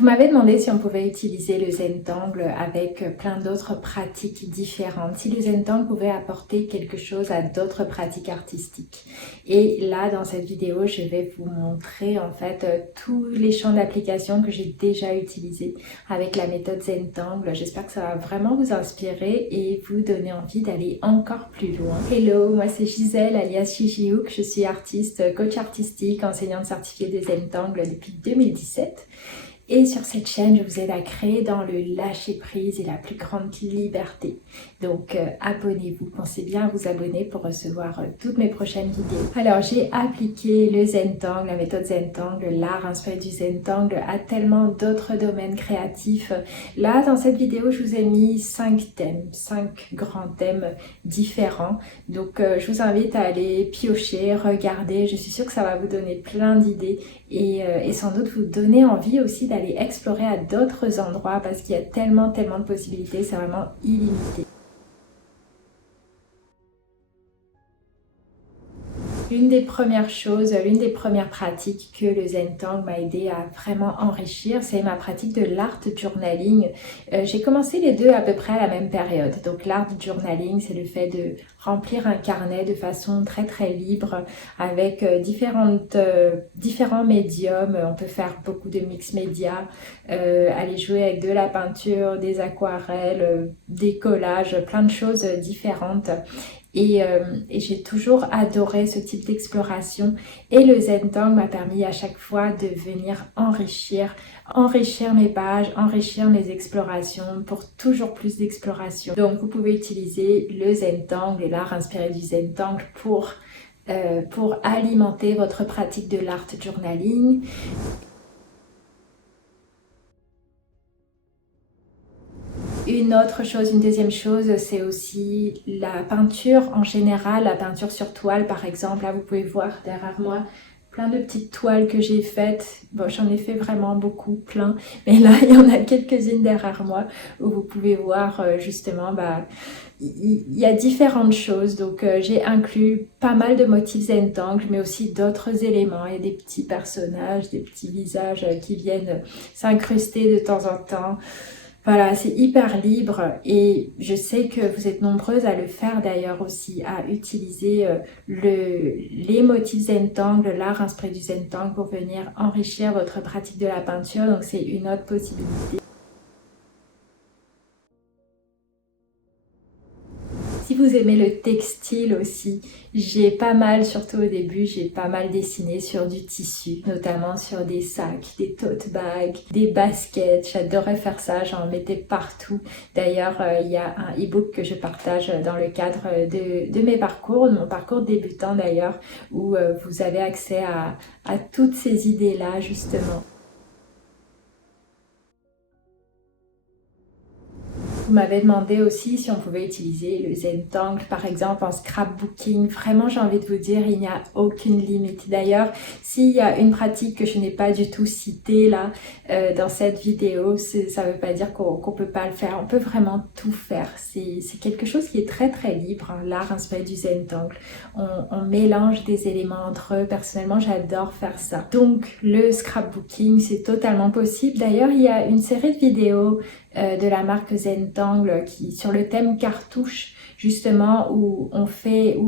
Vous m'avez demandé si on pouvait utiliser le Zentangle avec plein d'autres pratiques différentes, si le Zentangle pouvait apporter quelque chose à d'autres pratiques artistiques. Et là, dans cette vidéo, je vais vous montrer en fait tous les champs d'application que j'ai déjà utilisés avec la méthode Zentangle. J'espère que ça va vraiment vous inspirer et vous donner envie d'aller encore plus loin. Hello, moi c'est Gisèle alias Gigi Hook. Je suis artiste, coach artistique, enseignante certifiée de Zentangle depuis 2017. Et sur cette chaîne, je vous aide à créer dans le lâcher-prise et la plus grande liberté. Donc abonnez-vous, pensez bien à vous abonner pour recevoir toutes mes prochaines vidéos. Alors j'ai appliqué le Zentangle, la méthode Zentangle, l'art inspiré du Zentangle à tellement d'autres domaines créatifs. Là, dans cette vidéo, je vous ai mis 5 thèmes, 5 grands thèmes différents. Donc je vous invite à aller piocher, regarder. Je suis sûre que ça va vous donner plein d'idées et sans doute vous donner envie aussi d'aller explorer à d'autres endroits parce qu'il y a tellement de possibilités, c'est vraiment illimité. L'une des premières choses, l'une des premières pratiques que le Zentangle m'a aidé à vraiment enrichir, c'est ma pratique de l'art journaling. J'ai commencé les deux à peu près à la même période. Donc l'art journaling, c'est le fait de remplir un carnet de façon très libre avec différents médiums. On peut faire beaucoup de mix média, aller jouer avec de la peinture, des aquarelles, des collages, plein de choses différentes. Et j'ai toujours adoré ce type d'exploration et le Zentangle m'a permis à chaque fois de venir enrichir mes pages, enrichir mes explorations pour toujours plus d'exploration. Donc vous pouvez utiliser le Zentangle et l'art inspiré du Zentangle pour alimenter votre pratique de l'art journaling. Une autre chose, une deuxième chose, c'est aussi la peinture en général, la peinture sur toile par exemple. Là, vous pouvez voir derrière moi plein de petites toiles que j'ai faites. Bon, j'en ai fait vraiment beaucoup, plein. Mais là, il y en a quelques-unes derrière moi où vous pouvez voir justement, il y a différentes choses. Donc, j'ai inclus pas mal de motifs Zentangle, mais aussi d'autres éléments. Il y a des petits personnages, des petits visages qui viennent s'incruster de temps en temps. Voilà, c'est hyper libre et je sais que vous êtes nombreuses à le faire d'ailleurs aussi, à utiliser les motifs Zentangle, l'art inspiré du Zentangle pour venir enrichir votre pratique de la peinture. Donc c'est une autre possibilité. Si vous aimez le textile aussi, j'ai pas mal, surtout au début, j'ai pas mal dessiné sur du tissu, notamment sur des sacs, des tote bags, des baskets. J'adorais faire ça, j'en mettais partout. D'ailleurs, il y a un e-book que je partage dans le cadre de mes parcours, de mon parcours débutant d'ailleurs, où vous avez accès à toutes ces idées-là justement. Vous m'avez demandé aussi si on pouvait utiliser le Zentangle, par exemple en scrapbooking. Vraiment, j'ai envie de vous dire, il n'y a aucune limite. D'ailleurs, s'il y a une pratique que je n'ai pas du tout citée là dans cette vidéo, ça ne veut pas dire qu'on peut pas le faire. On peut vraiment tout faire. C'est quelque chose qui est très libre, hein, l'art inspiré du Zentangle. On mélange des éléments entre eux. Personnellement, j'adore faire ça. Donc, le scrapbooking, c'est totalement possible. D'ailleurs, il y a une série de vidéos de la marque Zentangle qui sur le thème cartouche justement où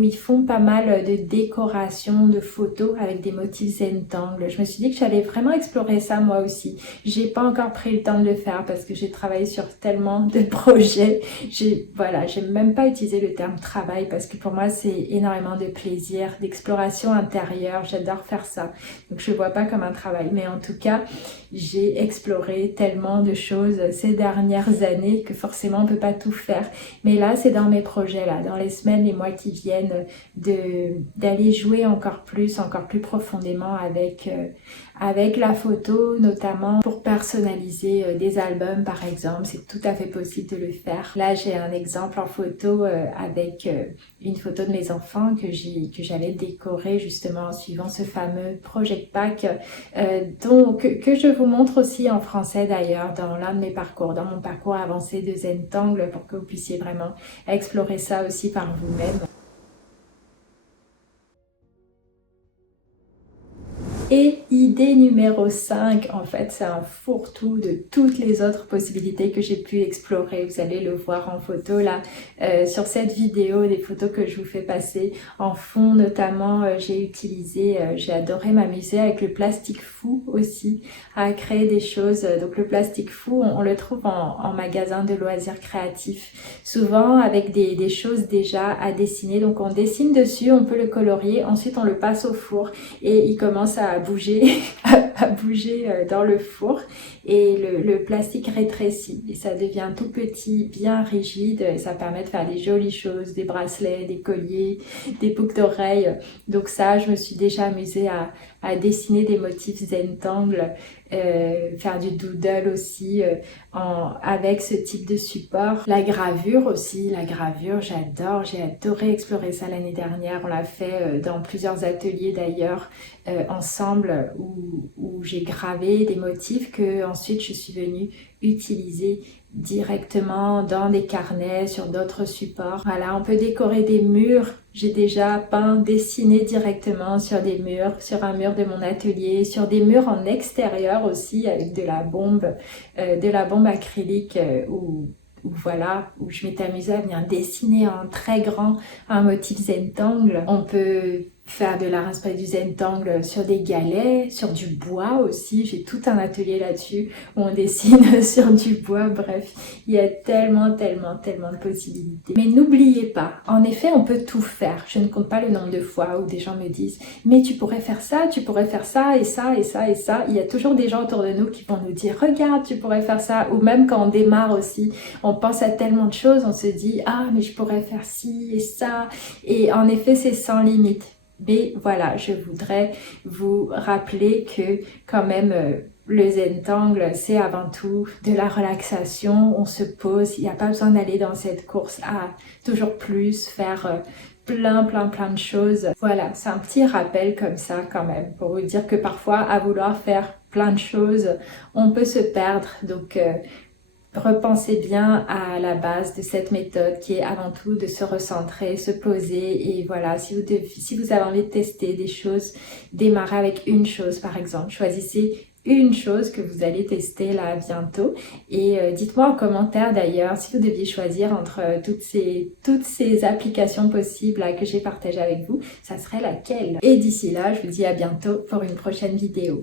ils font pas mal de décorations, de photos avec des motifs Zentangle. Je me suis dit que j'allais vraiment explorer ça moi aussi. J'ai pas encore pris le temps de le faire parce que j'ai travaillé sur tellement de projets. J'ai même pas utilisé le terme travail parce que pour moi c'est énormément de plaisir, d'exploration intérieure. J'adore faire ça. Donc je vois pas comme un travail, mais en tout cas j'ai exploré tellement de choses ces dernières années que forcément on peut pas tout faire. Mais là, c'est dans mes projets, là, dans les semaines, les mois qui viennent, d'aller jouer encore plus profondément avec la photo, notamment pour personnaliser des albums, par exemple. C'est tout à fait possible de le faire. Là, j'ai un exemple en photo avec une photo de mes enfants que j'allais décorer justement en suivant ce fameux Project Pack, que je vous montre aussi en français d'ailleurs dans l'un de mes parcours, dans mon parcours avancé de Zentangle pour que vous puissiez vraiment explorer ça aussi par vous-même. Et idée numéro 5, en fait, c'est un fourre-tout de toutes les autres possibilités que j'ai pu explorer. Vous allez le voir en photo là, sur cette vidéo, des photos que je vous fais passer en fond notamment. J'ai adoré m'amuser avec le plastique fou aussi, à créer des choses. Donc le plastique fou, on le trouve en magasin de loisirs créatifs, souvent avec des choses déjà à dessiner. Donc on dessine dessus, on peut le colorier, ensuite on le passe au four et il commence à bouger, à bouger dans le four et le plastique rétrécit et ça devient tout petit, bien rigide et ça permet de faire des jolies choses, des bracelets, des colliers, des boucles d'oreilles. Donc ça, je me suis déjà amusée à dessiner des motifs Zentangle, faire du doodle aussi avec ce type de support. La gravure aussi, la gravure j'adore, j'ai adoré explorer ça l'année dernière, on l'a fait dans plusieurs ateliers d'ailleurs ensemble où j'ai gravé des motifs que ensuite je suis venue utiliser directement dans des carnets, sur d'autres supports. Voilà, on peut décorer des murs. J'ai déjà dessiné directement sur des murs, sur un mur de mon atelier, sur des murs en extérieur aussi avec de la bombe acrylique où je m'étais amusée à venir dessiner en très grand un motif Zentangle. On peut faire de l'art inspiré du Zentangle sur des galets, sur du bois aussi. J'ai tout un atelier là-dessus où on dessine sur du bois. Bref, il y a tellement de possibilités. Mais n'oubliez pas, en effet, on peut tout faire. Je ne compte pas le nombre de fois où des gens me disent « Mais tu pourrais faire ça et ça et ça et ça. » Il y a toujours des gens autour de nous qui vont nous dire « Regarde, tu pourrais faire ça. » Ou même quand on démarre aussi, on pense à tellement de choses, on se dit « Ah, mais je pourrais faire ci et ça. » Et en effet, c'est sans limite. Mais voilà, je voudrais vous rappeler que quand même le Zentangle, c'est avant tout de la relaxation, on se pose, il n'y a pas besoin d'aller dans cette course à toujours plus, faire plein de choses. Voilà, c'est un petit rappel comme ça quand même, pour vous dire que parfois à vouloir faire plein de choses, on peut se perdre. Donc repensez bien à la base de cette méthode qui est avant tout de se recentrer, se poser et voilà, si vous avez envie de tester des choses, démarrez avec une chose par exemple, choisissez une chose que vous allez tester là bientôt et dites-moi en commentaire d'ailleurs si vous deviez choisir entre toutes ces applications possibles là, que j'ai partagées avec vous, ça serait laquelle? Et d'ici là, je vous dis à bientôt pour une prochaine vidéo.